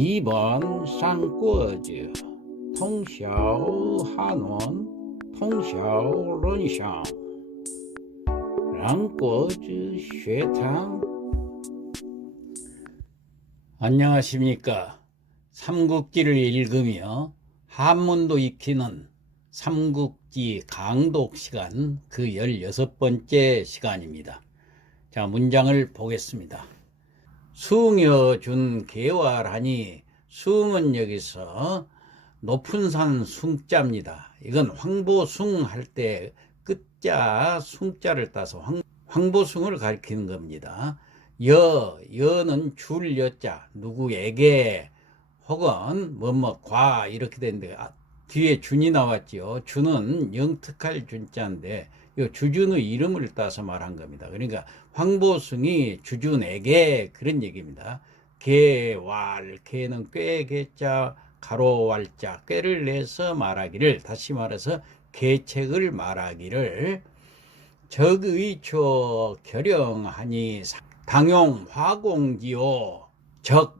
2번 三国志通晓汉文通晓论想三国志学堂。안녕하십니까. 삼국지를 읽으며 한문도 익히는 삼국지 강독 시간 그 16번째 시간입니다. 자, 문장을 보겠습니다. 숭여준 개활하니, 숭은 여기서 높은 산 숭자입니다. 이건 황보숭 할 때 끝자 숭자를 따서 황보숭을 가리키는 겁니다. 여는 줄 여자, 누구에게 혹은 뭐뭐과 이렇게 되는데 뒤에 준이 나왔죠. 준은 영특할 준자인데 이 주준의 이름을 따서 말한 겁니다. 그러니까 황보숭이 주준에게 그런 얘기입니다. 개왈, 개는 꽤 개자 가로왈자 꾀를 내서 말하기를, 다시 말해서 계책을 말하기를, 적의초 결영하니 당용 화공지요. 적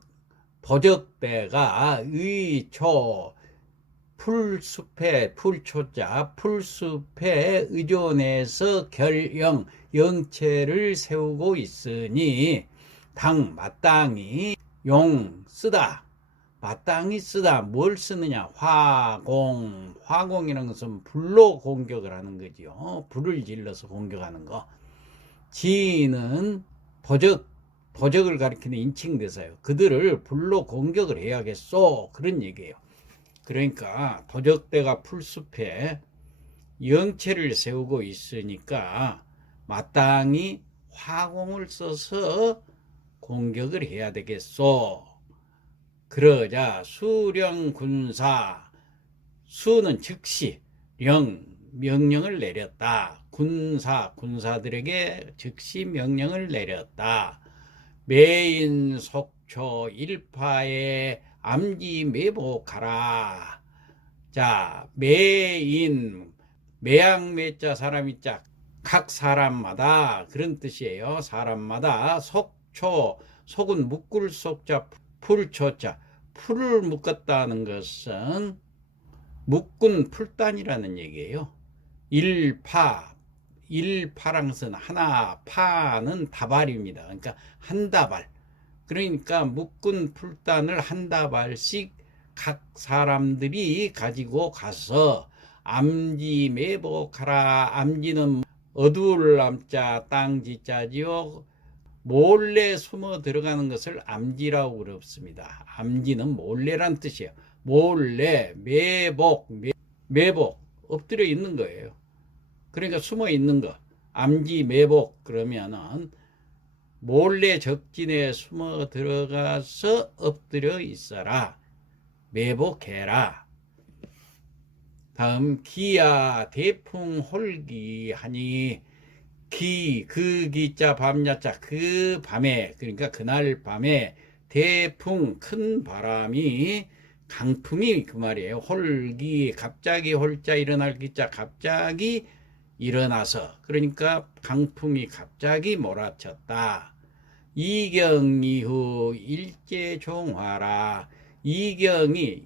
도적대가 의초 풀숲에, 풀초자 풀숲에 의존해서 결영 영체를 세우고 있으니 당 마땅히 용 쓰다, 마땅히 쓰다. 뭘 쓰느냐? 화공이라는 것은 불로 공격을 하는 거지요. 불을 질러서 공격하는 거. 지는 도적을 가리키는 인칭대사예요. 그들을 불로 공격을 해야겠소, 그런 얘기예요. 그러니까 도적대가 풀숲에 영체를 세우고 있으니까 마땅히 화공을 써서 공격을 해야 되겠소. 그러자 수령군사, 수는 즉시, 명령을 내렸다. 군사들에게 즉시 명령을 내렸다. 매인 속초 일파에 암지 매복하라. 자, 매인, 매양매자 사람이자 각 사람마다, 그런 뜻이에요. 사람마다. 속초, 속은 묶을 속자 풀초자, 풀을 묶었다는 것은 묶은 풀단이라는 얘기예요. 일파라는 것은 하나, 파는 다발입니다. 그러니까 한 다발. 그러니까 묶은 풀단을 한 다발씩 각 사람들이 가지고 가서 암지 매복하라. 암지는 어두울 암자 땅지자지요. 몰래 숨어 들어가는 것을 암지라고 그럽습니다. 암지는 몰래란 뜻이에요. 몰래, 매복, 엎드려 있는 거예요. 그러니까 숨어 있는 거. 암지 매복 그러면은 몰래 적진에 숨어 들어가서 엎드려 있어라. 매복해라. 다음 기야 대풍 홀기하니, 그 기자 밤야자, 그 밤에, 그러니까 그날 밤에 대풍 큰 바람이, 강풍이 그 말이에요. 홀기, 갑자기 홀자 일어날 기자, 갑자기 일어나서, 그러니까 강풍이 갑자기 몰아쳤다. 이경 이후 일제종화라. 이경이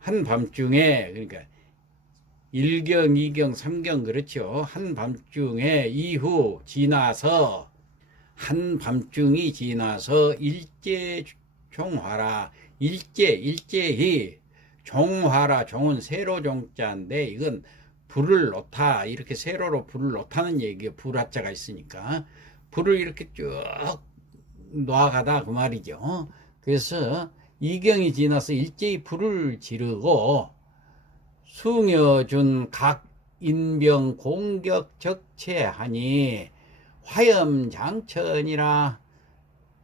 한밤중에, 그러니까 1경, 2경, 3경 그렇죠. 한밤중에 이후 지나서, 한밤중이 지나서 일제종화라. 일제히 종화라. 종은 세로 종자인데 이건 불을 놓다, 이렇게 세로로 불을 놓다는 얘기예요. 불화자가 있으니까 불을 이렇게 쭉 놔가다 그 말이죠. 그래서 이경이 지나서 일제히 불을 지르고, 숭여준 각 인병 공격 적체하니 화염장천이라.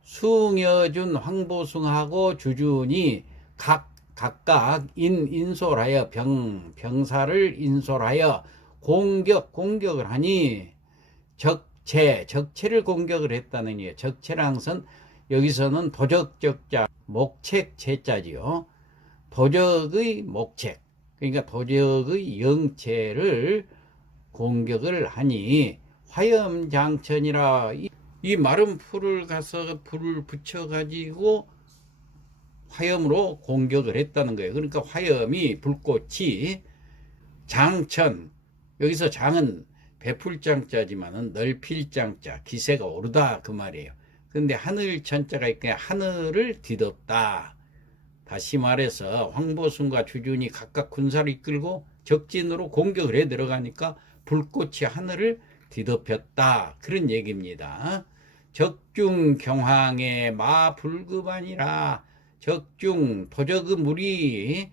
숭여준 황보숭하고 주준이 각각 인솔하여 병사를 인솔하여 공격을 하니, 적체를 공격을 했다는 얘기예요. 적체라는 것은 여기서는 도적적자 목책 체자지요. 도적의 목책, 그러니까 도적의 영체를 공격을 하니 화염장천이라. 이 마른 풀을 가서 불을 붙여 가지고 화염으로 공격을 했다는 거예요. 그러니까 화염이 불꽃이 장천, 여기서 장은 베풀 장자지만은 넓힐 장자, 기세가 오르다 그 말이에요. 근데 하늘 천자가 있으니까 하늘을 뒤덮다. 다시 말해서 황보순과 주준이 각각 군사를 이끌고 적진으로 공격을 해 들어가니까 불꽃이 하늘을 뒤덮였다. 그런 얘기입니다. 적중 경황에 마불급하니라. 적중 도적의 무리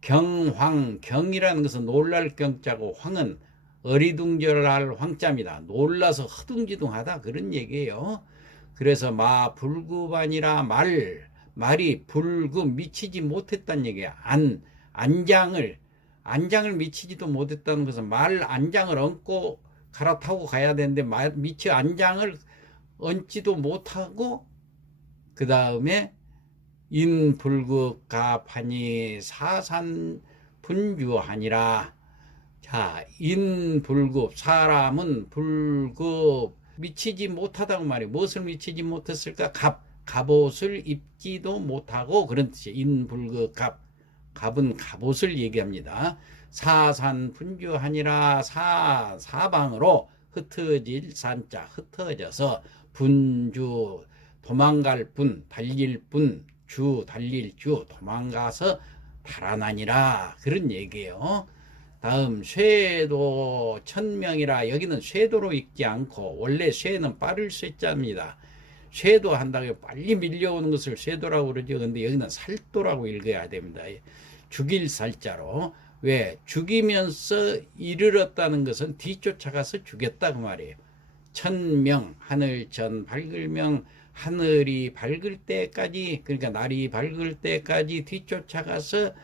경황, 경이라는 것은 놀랄 경자고 황은 어리둥절할 황자입니다. 놀라서 허둥지둥하다 그런 얘기예요. 그래서 마불급하니라 말이 불급 미치지 못했다는 얘기야. 안장을 미치지도 못했다는 것은 말 안장을 얹고 갈아타고 가야 되는데 미치 안장을 얹지도 못하고 그 다음에 인불급갑하니 사산분주하니라. 자, 인불급, 사람은 불급 미치지 못하다고 말이에요. 무엇을 미치지 못했을까? 갑옷을 입지도 못하고 그런 뜻이에요. 인불급갑, 갑은 갑옷을 얘기합니다. 사산분주하니라. 사방으로 흩어질 산자, 흩어져서 분주, 도망갈 분, 달릴 분, 달릴 주, 도망가서 달아나니라. 그런 얘기예요. 다음 쇠도 천명이라. 여기는 쇠도로 읽지 않고 원래 쇠는 빠를 쇠자입니다. 쇠도 한다고 빨리 밀려오는 것을 쇠도라고 그러죠. 근데 여기는 살도라고 읽어야 됩니다. 죽일 살자로. 왜? 죽이면서 이르렀다는 것은 뒤쫓아가서 죽였다 그 말이에요. 천명, 하늘천, 밝을명, 하늘이 밝을 때까지, 그러니까 날이 밝을 때까지 뒤쫓아가서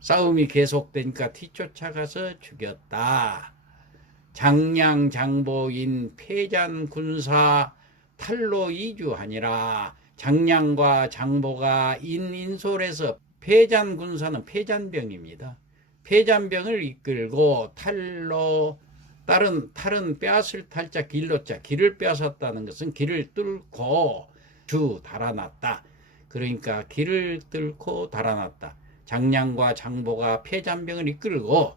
싸움이 계속되니까 뒤쫓아가서 죽였다. 장량 장보인 패잔군사 탈로 이주하니라. 장량과 장보가 인솔에서 패잔군사는 패잔병입니다. 패잔병을 이끌고 탈로, 탈은 빼앗을 탈자 길로자, 길을 빼앗았다는 것은 길을 뚫고 달아났다. 그러니까 길을 뚫고 달아났다. 장량과 장보가 패잔병을 이끌고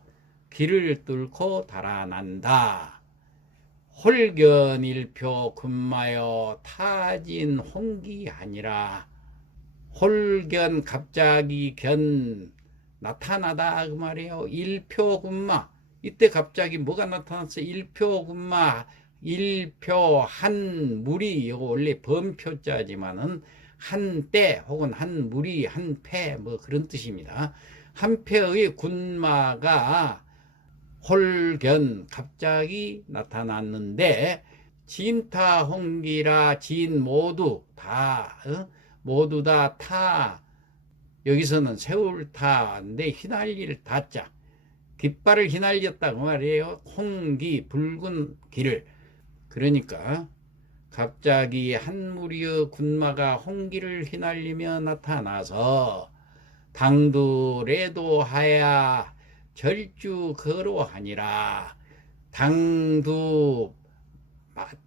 길을 뚫고 달아난다. 홀견일표 군마여 타진 홍기하니라. 홀견 갑자기 견 나타나다 그 말이에요. 일표 군마. 이때 갑자기 뭐가 나타났어요? 일표 군마. 일표 한 무리. 이거 원래 범표자지만은 한 때 혹은 한 무리 한 패 뭐 그런 뜻입니다. 한 패의 군마가 홀견 갑자기 나타났는데 진타 홍기라. 진 모두 다 모두 다 타. 여기서는 세울 타인데 휘날릴 타자. 깃발을 휘날렸다 그 말이에요. 홍기 붉은 길을. 그러니까 갑자기 한 무리의 군마가 홍기를 휘날리며 나타나서 당두레도하야 절주 거로하니라. 당두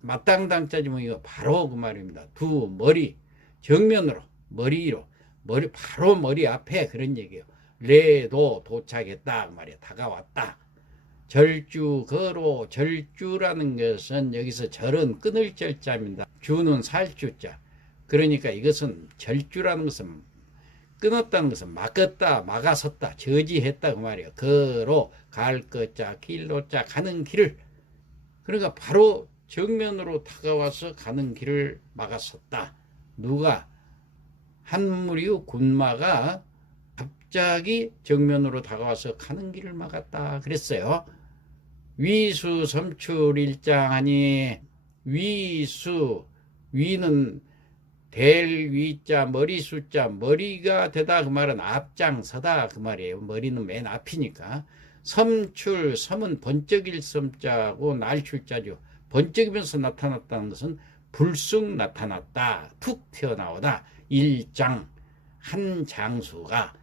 맞당당자지만 이거 바로 그 말입니다. 두 머리 정면으로 머리 바로 머리 앞에 그런 얘기예요. 레도 도착했다 그 말이야. 다가왔다. 절주 거로. 절주라는 것은 여기서 절은 끊을 절자입니다. 주는 살주자. 그러니까 이것은 절주라는 것은 끊었다는 것은 막았다, 막아섰다, 저지했다 그 말이에요. 거로 갈 것자, 길로자 가는 길을. 그러니까 바로 정면으로 다가와서 가는 길을 막아섰다. 누가? 한 무리의 군마가 갑자기 정면으로 다가와서 가는 길을 막았다 그랬어요. 위수 섬출 일장하니. 위는 될 위자 머리 숫자, 머리가 되다 그 말은 앞장 서다 그 말이에요. 머리는 맨 앞이니까. 섬출, 섬은 번쩍일 섬자고 날출자죠. 번쩍이면서 나타났다는 것은 불쑥 나타났다, 툭 튀어나오다. 일장, 한 장수가,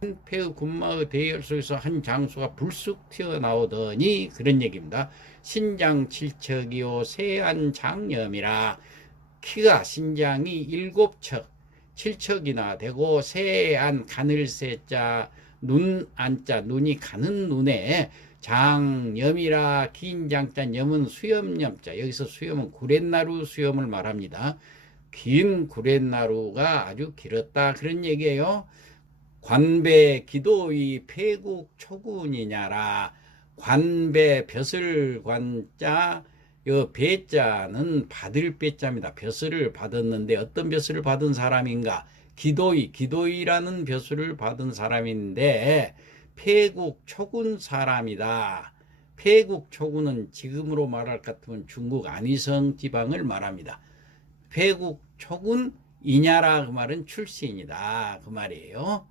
한 패의 군마의 대열 속에서 한 장수가 불쑥 튀어나오더니 그런 얘기입니다. 신장 칠척이요 세안 장염이라. 키가 신장이 7척, 칠척이나 되고 새안 가늘 새자 눈 안자 눈이 가는 눈에 장염이라 긴 장자 염은 수염염자 여기서 수염은 구렛나루 수염을 말합니다. 긴 구렛나루가 아주 길었다 그런 얘기예요. 관배 기도의 폐국 초군이냐라. 관배 벼슬 관자 요 배자는 받을 배자입니다. 벼슬을 받았는데 어떤 벼슬을 받은 사람인가? 기도이라는 벼슬을 받은 사람인데 폐국 초군 사람이다. 폐국 초군은 지금으로 말할 것 같으면 중국 안희성 지방을 말합니다. 폐국 초군 이냐라 그 말은 출신이다 그 말이에요.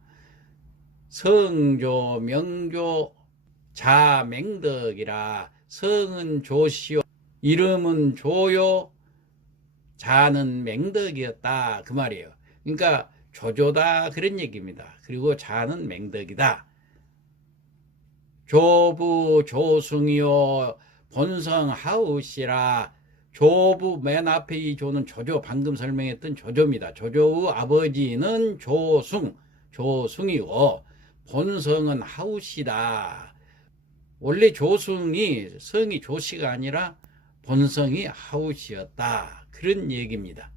성조 명조 자맹덕이라. 성은 조시요 이름은 조요 자는 맹덕이었다 그 말이에요. 그러니까 조조다 그런 얘기입니다. 그리고 자는 맹덕이다. 조부 조승이요 본성 하우시라. 조부 맨 앞에 이 조는 조조 방금 설명했던 조조입니다. 조조의 아버지는 조승이고 본성은 하우시다. 원래 조승이 성이 조씨가 아니라 본성이 하우시였다 그런 얘기입니다.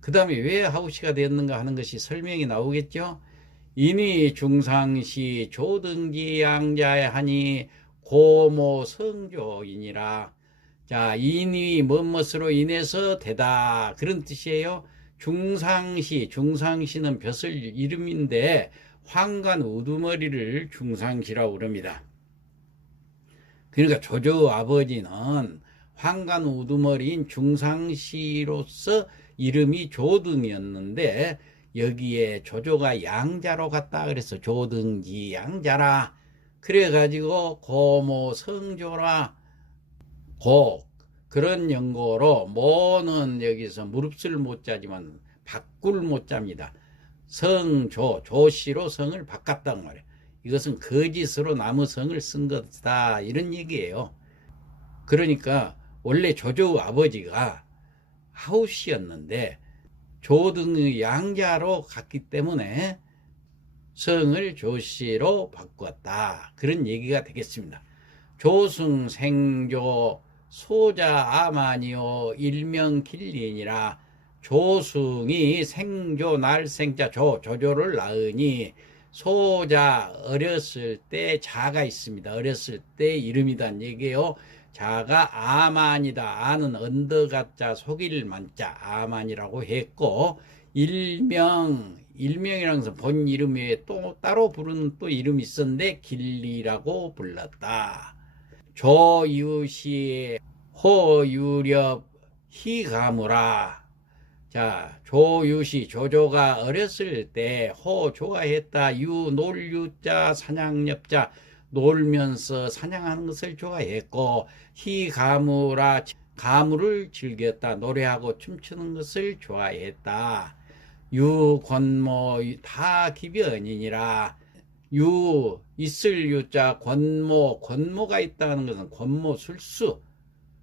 그 다음에 왜 하우시가 되었는가 하는 것이 설명이 나오겠죠. 인이 중상시 조등기 양자에 하니 고모 성조이니라. 자, 인이 무엇으로 인해서 되다 그런 뜻이에요. 중상시는 벼슬 이름인데 황간 우두머리를 중상시라고 그럽니다. 그러니까 조조 아버지는 황간 우두머리인 중상시로서 이름이 조등이었는데 여기에 조조가 양자로 갔다 그래서 조등기 양자라. 그래가지고 고모 성조라. 그런 연고로 모는 여기서 무릎을 못 자지만 바꿀 못 잡니다. 조씨로 성을 바꿨단 말이에요. 이것은 거짓으로 나무 성을 쓴 것이다 이런 얘기예요. 그러니까 원래 조조 아버지가 하우시였는데 조등의 양자로 갔기 때문에 성을 조씨로 바꿨다 그런 얘기가 되겠습니다. 조승 생조 소자 아마니요 일명 길리니라. 조승이 생조 날생자 조조를 낳으니 소자 어렸을 때 자가 있습니다. 어렸을 때 이름이란 얘기예요. 자가 아만이다. 아는 언더가자 속일 만자 아만이라고 했고 일명이라는 것은 본 이름 외에 또 따로 부르는 또 이름이 있었는데 길리라고 불렀다. 조유시 호유렵 희가무라. 자, 조유시 조조가 어렸을 때 좋아했다. 놀유자 사냥엽자 놀면서 사냥하는 것을 좋아했고 희가무라 가무를 즐겼다. 노래하고 춤추는 것을 좋아했다. 유권모 다 기변이니라. 있을 유자 권모가 있다는 것은 권모 술수.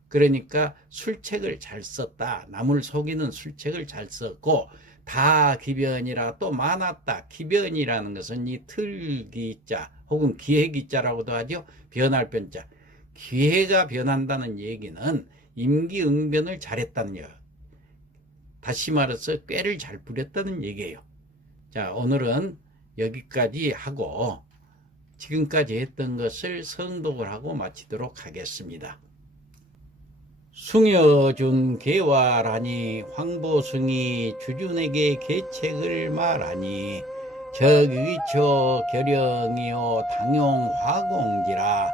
그러니까 술책을 잘 썼다. 남을 속이는 술책을 잘 썼고 다 기변이라 또 많았다. 기변이라는 것은 이 틀기자 혹은 기회기자라고도 하죠. 변할 변자. 기회가 변한다는 얘기는 임기응변을 잘했다는 얘기예요. 다시 말해서 꾀를 잘 부렸다는 얘기예요. 자, 오늘은 여기까지 하고 지금까지 했던 것을 성독을 하고 마치도록 하겠습니다. 숭여준 개화라니 황보숭이 주준에게 계책을 말하니 적의처 결영이요 당용 화공지라.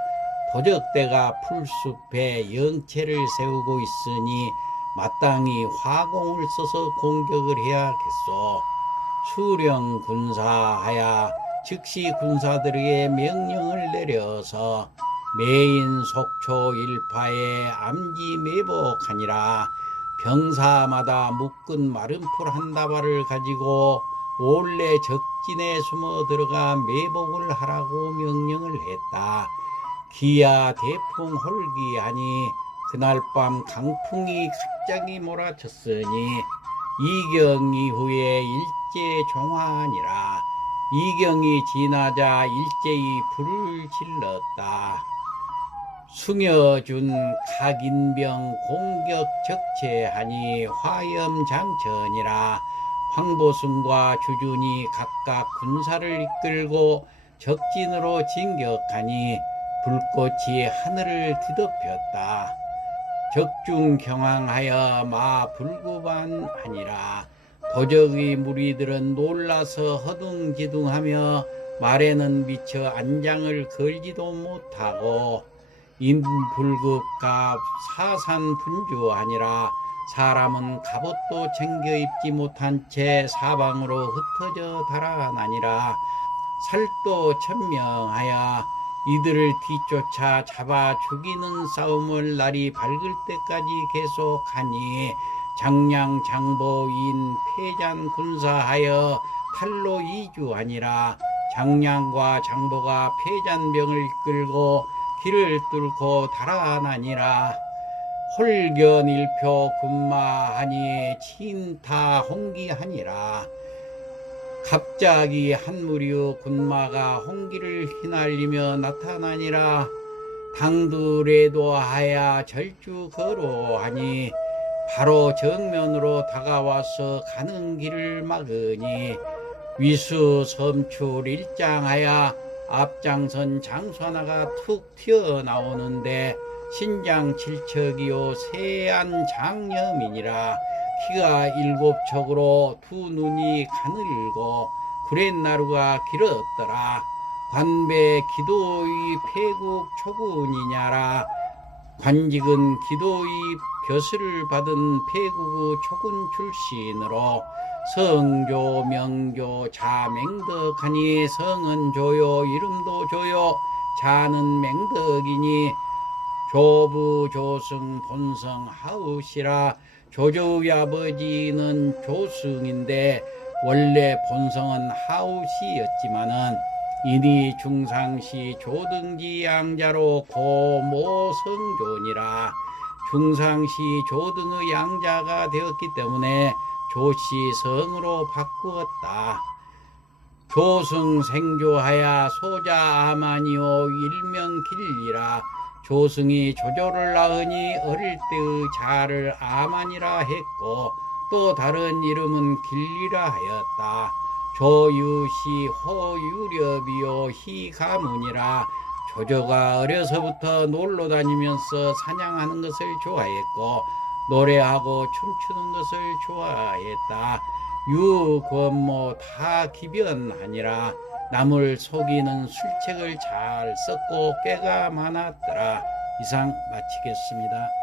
도적대가 풀숲에 영체를 세우고 있으니 마땅히 화공을 써서 공격을 해야겠소. 수령 군사하야 즉시 군사들에게 명령을 내려서 매인 속초 일파에 암지 매복하니라. 병사마다 묶은 마른 풀 한 다발을 가지고 몰래 적진에 숨어 들어가 매복을 하라고 명령을 했다. 기야 대풍 홀기하니 그날 밤 강풍이 갑자기 몰아쳤으니 이경 이후에 일제 종환이라. 이경이 지나자 일제히 불을 질렀다. 숭여준 각인병 공격 적체하니 화염장천이라. 황보승과 주준이 각각 군사를 이끌고 적진으로 진격하니 불꽃이 하늘을 뒤덮였다. 적중경항하여 마불구반하니라. 도적의 무리들은 놀라서 허둥지둥하며 말에는 미처 안장을 걸지도 못하고 인불급과 사산분주하니라. 사람은 갑옷도 챙겨 입지 못한 채 사방으로 흩어져 달아나니라. 살도 천명하여 이들을 뒤쫓아 잡아 죽이는 싸움을 날이 밝을 때까지 계속하니 장량 장보인 패잔 군사하여 탈로 이주하니라. 장량과 장보가 패잔병을 이끌고 길을 뚫고 달아나니라. 홀견일표 군마하니 친타 홍기하니라. 갑자기 한 무리의 군마가 홍기를 휘날리며 나타나니라. 당들에도 하야 절주거로하니 바로 정면으로 다가와서 가는 길을 막으니 위수 섬출 일장하여 앞장선 장수하나가 툭 튀어나오는데 신장 칠척이요 세안 장염이니라. 키가 7척으로 두 눈이 가늘고 구렛나루가 길었더라. 관배 기도의 폐국 초군이냐라. 관직은 기도의 벼슬을 받은 폐국의 초군 출신으로 성조 명조 자맹덕하니 성은 조요 이름도 조요 자는 맹덕이니 조부 조승 본성 하우시라. 조조의 아버지는 조승인데 원래 본성은 하우시였지만은 이니 중상시 조등지 양자로 고모성조니라. 중상시 조등의 양자가 되었기 때문에 조씨 성으로 바꾸었다. 조승 생조하야 소자 아마니오 일명길리라. 조승이 조조를 낳으니 어릴 때의 자를 아만이라 했고 또 다른 이름은 길리라 하였다. 조유시 호유렵이요 희가문이라. 조조가 어려서부터 놀러 다니면서 사냥하는 것을 좋아했고 노래하고 춤추는 것을 좋아했다. 유권모 다 기변하니라. 남을 속이는 술책을 잘 썼고 꾀가 많았더라. 이상 마치겠습니다.